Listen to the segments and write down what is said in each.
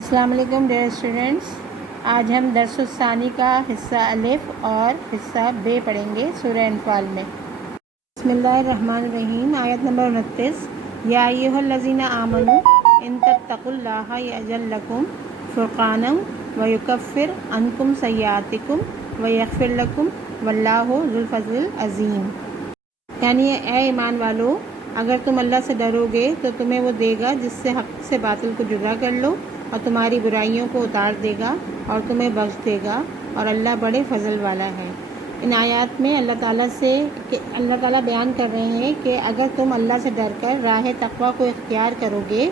السلام علیکم dear students, آج ہم درس الثانی کا حصہ الف اور حصہ بے پڑھیں گے سورہ انفال میں۔ بسم اللہ الرحمن الرحیم۔ آیت نمبر 29۔ یا ایھا الذین آمنوا ان تتقوا اللہ یجعل لکم فرقانا ویکفر عنکم سیئاتکم ویغفر لکم واللہ ذو الفضل العظیم۔ یعنی اے ایمان والو، اگر تم اللہ سے ڈرو گے تو تمہیں وہ دے گا جس سے حق سے باطل کو جدا کر لو، اور تمہاری برائیوں کو اتار دے گا اور تمہیں بخش دے گا، اور اللہ بڑے فضل والا ہے۔ ان آیات میں اللہ تعالیٰ بیان کر رہے ہیں کہ اگر تم اللہ سے ڈر کر راہ تقویٰ کو اختیار کرو گے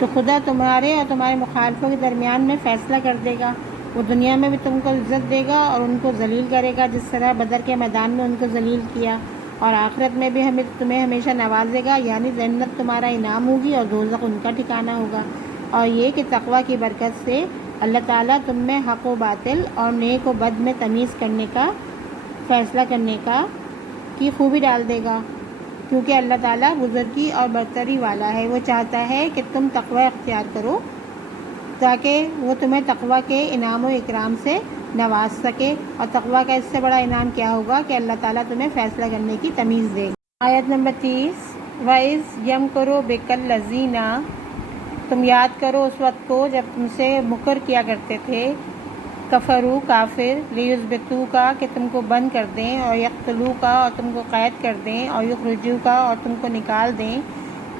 تو خدا تمہارے اور تمہارے مخالفوں کے درمیان میں فیصلہ کر دے گا۔ وہ دنیا میں بھی تم کو عزت دے گا اور ان کو ذلیل کرے گا جس طرح بدر کے میدان میں ان کو ذلیل کیا، اور آخرت میں بھی تمہیں ہمیشہ نوازے گا، یعنی جنت تمہارا انعام ہوگی اور دوزخ ان کا ٹھکانہ ہوگا۔ اور یہ کہ تقویٰ کی برکت سے اللہ تعالیٰ تم میں حق و باطل اور نیک و بد میں تمیز کرنے کا، فیصلہ کرنے کی خوبی ڈال دے گا، کیونکہ اللہ تعالیٰ بزرگی اور برتری والا ہے۔ وہ چاہتا ہے کہ تم تقویٰ اختیار کرو تاکہ وہ تمہیں تقویٰ کے انعام و اکرام سے نواز سکے، اور تقویٰ کا اس سے بڑا انعام کیا ہوگا کہ اللہ تعالیٰ تمہیں فیصلہ کرنے کی تمیز دے گا۔ آیت نمبر 30۔ وَإِذْ يَمْكُرُ بِكَ الَّذِينَ، تم یاد کرو اس وقت کو جب تم سے مکر کیا کرتے تھے، کفرو کافر، لیثبتوکا کہ تم کو بند کر دیں، اور یقتلوکا اور تم کو قید کر دیں، اور یخرجوکا اور تم کو نکال دیں،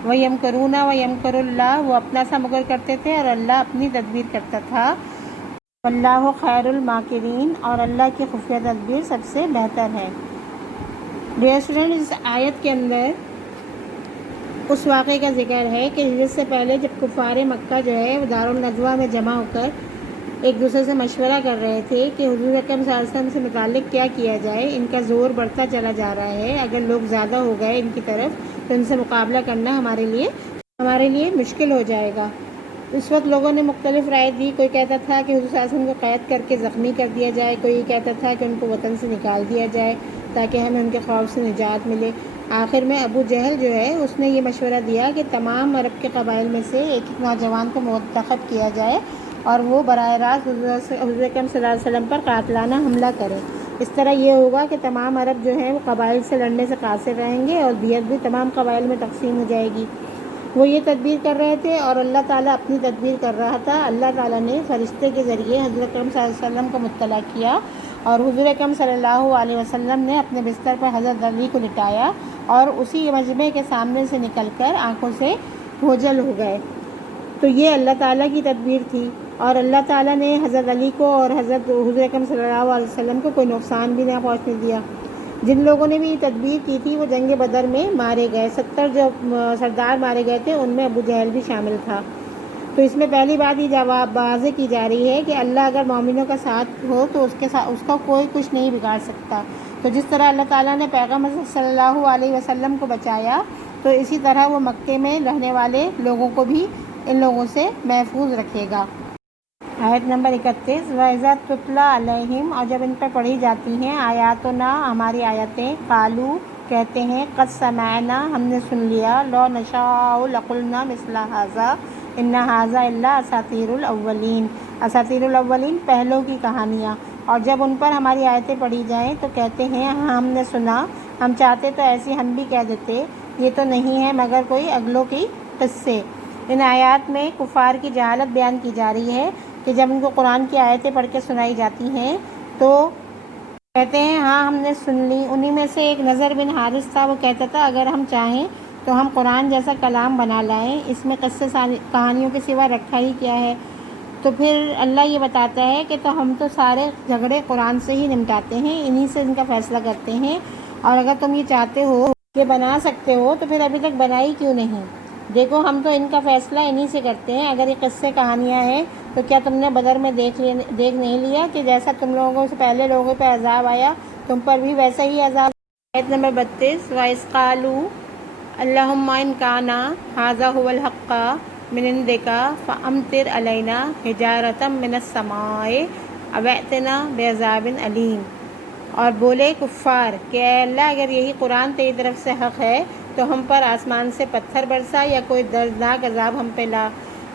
وَيَمْكُرُونَ وَيَمْكُرُ اللَّهُ وہ اپنا سا مکر کرتے تھے اور اللہ اپنی تدبیر کرتا تھا، واللہ خیر الماکرین اور اللہ کی خفیہ تدبیر سب سے بہتر ہے۔ ڈیئر اسٹوڈنٹ، اس آیت کے اندر اس واقعے کا ذکر ہے کہ ہجرت سے پہلے جب کفار مکہ جو ہے وہ دارالندوہ میں جمع ہو کر ایک دوسرے سے مشورہ کر رہے تھے کہ حضور اکرم صلی اللہ علیہ وسلم سے متعلق کیا کیا جائے، ان کا زور بڑھتا چلا جا رہا ہے، اگر لوگ زیادہ ہو گئے ان کی طرف تو ان سے مقابلہ کرنا ہمارے لیے مشکل ہو جائے گا۔ اس وقت لوگوں نے مختلف رائے دی، کوئی کہتا تھا کہ حضور صلی اللہ علیہ وسلم کو قید کر کے زخمی کر دیا جائے، کوئی کہتا تھا کہ ان کو وطن سے نکال دیا جائے تاکہ ہمیں ان کے خوف سے نجات ملے۔ آخر میں ابو جہل جو ہے اس نے یہ مشورہ دیا کہ تمام عرب کے قبائل میں سے ایک نوجوان کو منتخب کیا جائے اور وہ براہ راست حضور اکرم صلی اللہ علیہ وسلم پر قاتلانہ حملہ کرے۔ اس طرح یہ ہوگا کہ تمام عرب جو ہیں وہ قبائل سے لڑنے سے قاصر رہیں گے اور دیت بھی تمام قبائل میں تقسیم ہو جائے گی۔ وہ یہ تدبیر کر رہے تھے اور اللہ تعالیٰ اپنی تدبیر کر رہا تھا۔ اللہ تعالیٰ نے فرشتے کے ذریعے حضرت اکرم صلی اللہ علیہ وسلم کو مطلع کیا، اور حضور اکرم صلی اللہ علیہ وسلم نے اپنے بستر پر حضرت علی کو لٹایا اور اسی مجمع کے سامنے سے نکل کر آنکھوں سے اوجھل ہو گئے۔ تو یہ اللہ تعالیٰ کی تدبیر تھی، اور اللہ تعالیٰ نے حضرت علی کو اور حضرت حضور اکرم صلی اللہ علیہ وسلم کو کوئی نقصان بھی نہ پہنچنے دیا۔ جن لوگوں نے بھی یہ تدبیر کی تھی وہ جنگ بدر میں مارے گئے، 70 جو سردار مارے گئے تھے ان میں ابو جہل بھی شامل تھا۔ تو اس میں پہلی بات یہ جواب واضح کی جا رہی ہے کہ اللہ اگر مومنوں کا ساتھ ہو تو اس کا کوئی کچھ نہیں بگاڑ سکتا۔ تو جس طرح اللہ تعالیٰ نے پیغمبر صلی اللہ علیہ وسلم کو بچایا، تو اسی طرح وہ مکے میں رہنے والے لوگوں کو بھی ان لوگوں سے محفوظ رکھے گا۔ آیت نمبر 31۔ وَإِذَا تُتْلَىٰ عَلَيْهِمْ اور جب ان پر پڑھی جاتی ہیں آیاتنا ہماری آیتیں، قالوا کہتے ہیں، قد سمعنا ہم نے سن لیا، لو نشاء لقلنا مثل هذا ان هذا الا اساطیر الاولین، اساطیر الاولین پہلوں کی کہانیاں۔ اور جب ان پر ہماری آیتیں پڑھی جائیں تو کہتے ہیں ہاں ہم نے سنا، ہم چاہتے تو ایسی ہم بھی کہہ دیتے، یہ تو نہیں ہے مگر کوئی اگلوں کی قصے۔ ان آیات میں کفار کی جہالت بیان کی جا رہی ہے کہ جب ان کو قرآن کی آیتیں پڑھ کے سنائی جاتی ہیں تو کہتے ہیں ہاں ہم نے سن لی۔ انہی میں سے ایک نضر بن حارث تھا، وہ کہتا تھا اگر ہم چاہیں تو ہم قرآن جیسا کلام بنا لائیں، اس میں قصے کہانیوں کے سوا رکھا ہی کیا ہے۔ تو پھر اللہ یہ بتاتا ہے کہ تو ہم تو سارے جھگڑے قرآن سے ہی نمٹاتے ہیں، انہی سے ان کا فیصلہ کرتے ہیں، اور اگر تم یہ چاہتے ہو کہ بنا سکتے ہو تو پھر ابھی تک بنائی کیوں نہیں؟ دیکھو ہم تو ان کا فیصلہ انہی سے کرتے ہیں، اگر یہ قصے کہانیاں ہیں تو کیا تم نے بدر میں دیکھ نہیں لیا کہ جیسا تم لوگوں سے پہلے لوگوں پہ عذاب آیا تم پر بھی ویسا ہی عذاب۔ آیت نمبر 32۔ وَإِذْ قَالُوا اللَّهُمَّ إِنْ كَانَ هَذَا هُوَ الْحَقُّ مِنْ عِنْدِكَ فَأَمْطِرْ عَلَيْنَا حِجَارَةً مِنَ السَّمَاءِ أَوْ ائْتِنَا بِعَذَابٍ أَلِيمٍ، اور بولے کفار کہ اے اللہ اگر یہی قرآن تیری طرف سے حق ہے تو ہم پر آسمان سے پتھر برسا یا کوئی دردناک عذاب ہم پہ لا۔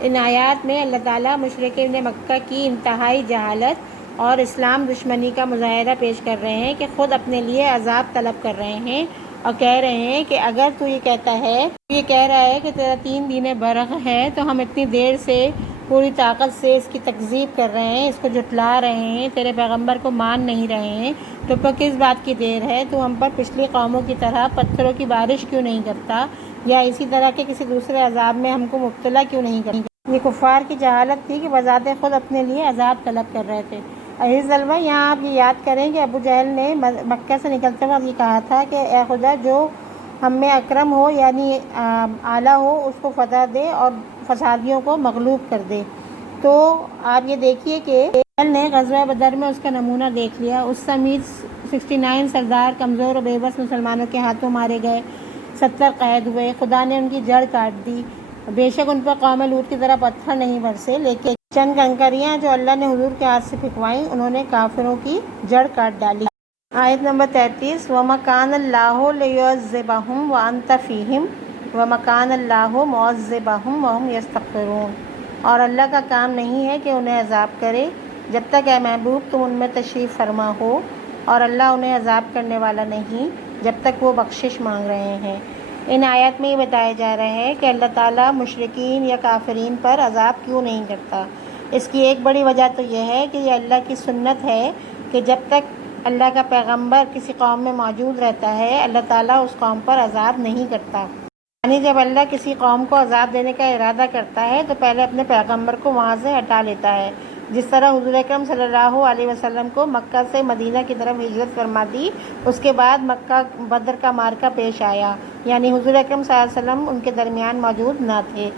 ان آیات میں اللہ تعالیٰ مشرکین مکہ کی انتہائی جہالت اور اسلام دشمنی کا مظاہرہ پیش کر رہے ہیں کہ خود اپنے لیے عذاب طلب کر رہے ہیں اور کہہ رہے ہیں کہ اگر تو یہ کہہ رہا ہے کہ تیرا 3 دین برق ہے تو ہم اتنی دیر سے پوری طاقت سے اس کی تکذیب کر رہے ہیں، اس کو جھٹلا رہے ہیں، تیرے پیغمبر کو مان نہیں رہے ہیں، تو پر کس بات کی دیر ہے؟ تو ہم پر پچھلی قوموں کی طرح پتھروں کی بارش کیوں نہیں کرتا، یا اسی طرح کے کسی دوسرے عذاب میں ہم کو مبتلا کیوں نہیں کرتا؟ یہ کفار کی جہالت تھی کہ بذات خود اپنے لیے عذاب طلب کر رہے تھے۔ عزیز طلبہ، یہاں آپ یہ یاد کریں کہ ابو جہل نے مکہ سے نکلتے وقت یہ کہا تھا کہ اے خدا، جو ہم میں اکرم ہو یعنی اعلیٰ ہو اس کو فتح دے اور فسادیوں کو مغلوب کر دے۔ تو آپ یہ دیکھیے کہ جہل نے غزوہ بدر میں اس کا نمونہ دیکھ لیا۔ اس سمیت 69 سردار کمزور و بے بس مسلمانوں کے ہاتھوں مارے گئے، 70 قید ہوئے، خدا نے ان کی جڑ کاٹ دی۔ بے شک ان پر قوم لوط کی طرح پتھر نہیں برسے، لیکن چند کنکریاں جو اللہ نے حضور کے ہاتھ سے پھینکوائیں انہوں نے کافروں کی جڑ کاٹ ڈالی۔ آیت نمبر 33، وَمَا كَانَ اللَّهُ لِيُعَذِّبَهُمْ وَأَنْتَ فِيهِمْ وَمَا كَانَ اللَّهُ مُعَذِّبَهُمْ وَهُمْ يَسْتَغْفِرُونَ۔ اور اللہ کا کام نہیں ہے کہ انہیں عذاب کرے جب تک اے محبوب تم ان میں تشریف فرما ہو، اور اللہ انہیں عذاب کرنے والا نہیں جب تک وہ بخشش مانگ رہے ہیں۔ ان آیات میں یہ بتایا جا رہا ہے کہ اللہ تعالیٰ مشرکین یا کافرین پر عذاب کیوں نہیں کرتا۔ اس کی ایک بڑی وجہ تو یہ ہے کہ یہ اللہ کی سنت ہے کہ جب تک اللہ کا پیغمبر کسی قوم میں موجود رہتا ہے اللہ تعالیٰ اس قوم پر عذاب نہیں کرتا۔ یعنی جب اللہ کسی قوم کو عذاب دینے کا ارادہ کرتا ہے تو پہلے اپنے پیغمبر کو وہاں سے ہٹا لیتا ہے، جس طرح حضور اکرم صلی اللہ علیہ وسلم کو مکہ سے مدینہ کی طرف ہجرت فرما دی، اس کے بعد مکہ بدر کا معرکہ پیش آیا، یعنی حضور اکرم صلی اللہ علیہ وسلم ان کے درمیان موجود نہ تھے۔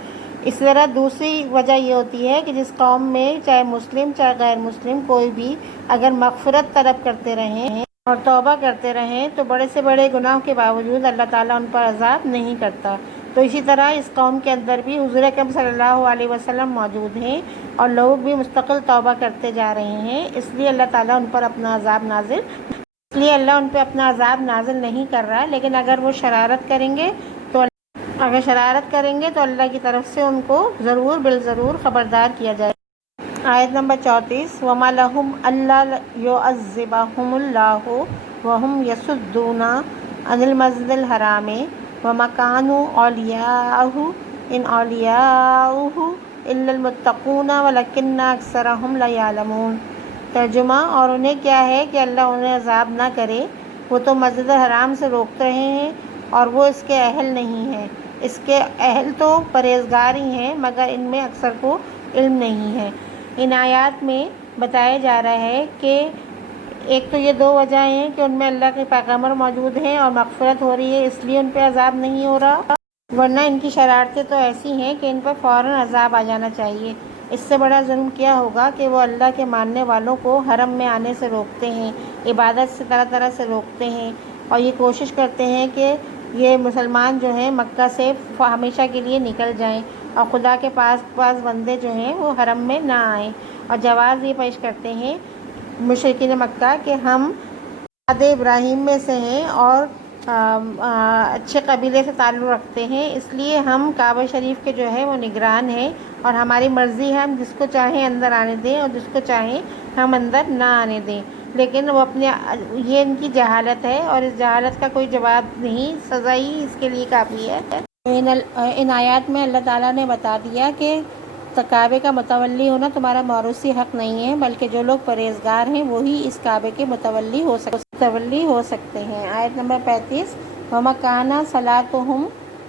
اس طرح دوسری وجہ یہ ہوتی ہے کہ جس قوم میں چاہے مسلم چاہے غیر مسلم کوئی بھی اگر مغفرت طلب کرتے رہیں اور توبہ کرتے رہیں تو بڑے سے بڑے گناہ کے باوجود اللہ تعالیٰ ان پر عذاب نہیں کرتا۔ تو اسی طرح اس قوم کے اندر بھی حضور اکرم صلی اللہ علیہ وسلم موجود ہیں اور لوگ بھی مستقل توبہ کرتے جا رہے ہیں، اس لیے اللہ تعالیٰ ان پر اپنا عذاب نازل نہیں کر رہا، لیکن اگر وہ شرارت کریں گے تو اللہ کی طرف سے ان کو ضرور بالضرور خبردار کیا جائے۔ آیت نمبر 34، وَمَا لَهُمْ أَلَّا يُعَذِّبَهُمُ اللَّهُ وَهُمْ يَصُدُّونَ عَنِ الْمَسْجِدِ الْحَرَامِ وَمَا كَانُوا أَوْلِيَاءَهُ إِنْ أَوْلِيَاؤُهُ إِلَّا الْمُتَّقُونَ وَلَكِنَّ أَكْثَرَهُمْ لَا يَعْلَمُونَ۔ ترجمہ، اور انہیں کیا ہے کہ اللہ انہیں عذاب نہ کرے، وہ تو مسجد حرام سے روکتے رہے ہیں اور وہ اس کے اہل نہیں ہیں، اس کے اہل تو پرہیزگار ہی ہیں مگر ان میں اکثر کو علم نہیں ہے۔ ان آیات میں بتایا جا رہا ہے کہ ایک تو یہ 2 وجہ ہیں کہ ان میں اللہ کے پیغمبر موجود ہیں اور مغفرت ہو رہی ہے، اس لیے ان پہ عذاب نہیں ہو رہا، ورنہ ان کی شرارتیں تو ایسی ہیں کہ ان پر فوراً عذاب آ جانا چاہیے۔ اس سے بڑا ظلم کیا ہوگا کہ وہ اللہ کے ماننے والوں کو حرم میں آنے سے روکتے ہیں، عبادت سے طرح طرح سے روکتے ہیں، اور یہ کوشش کرتے ہیں کہ یہ مسلمان جو ہیں مکہ سے ہمیشہ کے لیے نکل جائیں اور خدا کے پاس بندے جو ہیں وہ حرم میں نہ آئیں، اور جواز یہ پیش کرتے ہیں مشرکین مکہ کہ ہم اولاد ابراہیم میں سے ہیں اور اچھے قبیلے سے تعلق رکھتے ہیں، اس لیے ہم کعبہ شریف کے جو ہے وہ نگران ہیں اور ہماری مرضی ہے ہم جس کو چاہیں اندر آنے دیں اور جس کو چاہیں ہم اندر نہ آنے دیں، لیکن وہ یہ ان کی جہالت ہے اور اس جہالت کا کوئی جواب نہیں، سزا ہی اس کے لیے کافی ہے۔ ان آیات میں اللہ تعالیٰ نے بتا دیا کہ کعبے کا متولی ہونا تمہارا موروثی حق نہیں ہے، بلکہ جو لوگ پرہیزگار ہیں وہی اس کعبے کے متولی ہو سکتے ہیں۔ آیت نمبر 35، وَمَا كَانَ صَلَاتُهُمْ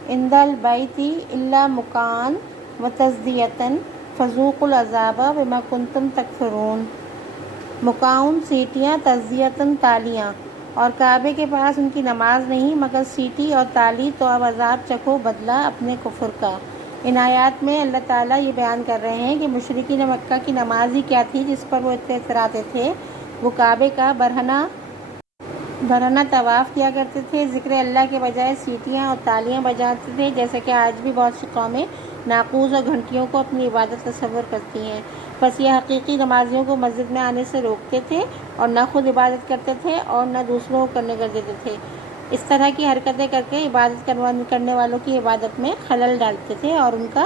عِندَ الْبَيْتِ إِلَّا مُكَاءً وَتَصْدِيَةً فَذُوقُوا الْعَذَابَ بِمَا كُنتُمْ تَكْفُرُونَ۔ مُكَاءً سیٹیاں، تَصْدِيَةً تالیاں، اور کعبے کے پاس ان کی نماز نہیں مگر سیٹی اور تالی، تو اب عذاب چکھو بدلہ اپنے کفر کا۔ ان آیات میں اللہ تعالیٰ یہ بیان کر رہے ہیں کہ مشرکین مکہ کی نماز ہی کیا تھی جس پر وہ اتراتے تھے، وہ کعبے کا برہنہ طواف کیا کرتے تھے، ذکر اللہ کے بجائے سیٹیاں اور تالیاں بجاتے تھے، جیسا کہ آج بھی بہت سی قومیں ناقوس اور گھنٹیوں کو اپنی عبادت تصور کرتی ہیں۔ بس یہ حقیقی نمازیوں کو مسجد میں آنے سے روکتے تھے اور نہ خود عبادت کرتے تھے اور نہ دوسروں کو کرنے کر دیتے تھے، اس طرح کی حرکتیں کر کے عبادت کرنے والوں کی عبادت میں خلل ڈالتے تھے اور ان کا